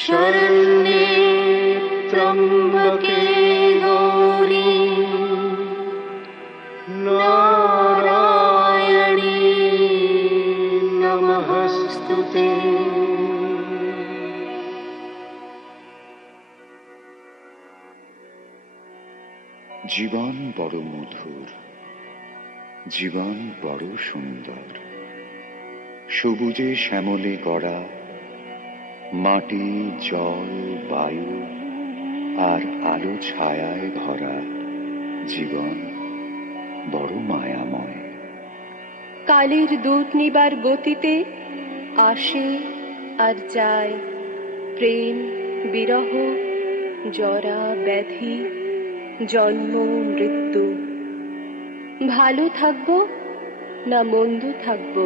शरण्ये त्र्यम्बके गौरी नारायणी नमस्तुते। জীবন বড় মধুর, জীবন বড় সুন্দর। সবুজে শ্যামলে গড়া, মাটি জল বায়ু আর আলো ছায়ায় ভরা জীবন বড় মায়াময়। কালের দূত নিবার গতিতে আসে আর যায়, প্রেম বিরহ জরা ব্যাধি জন্ম মৃত্যু। ভালো থাকবো না মন্দ থাকবো,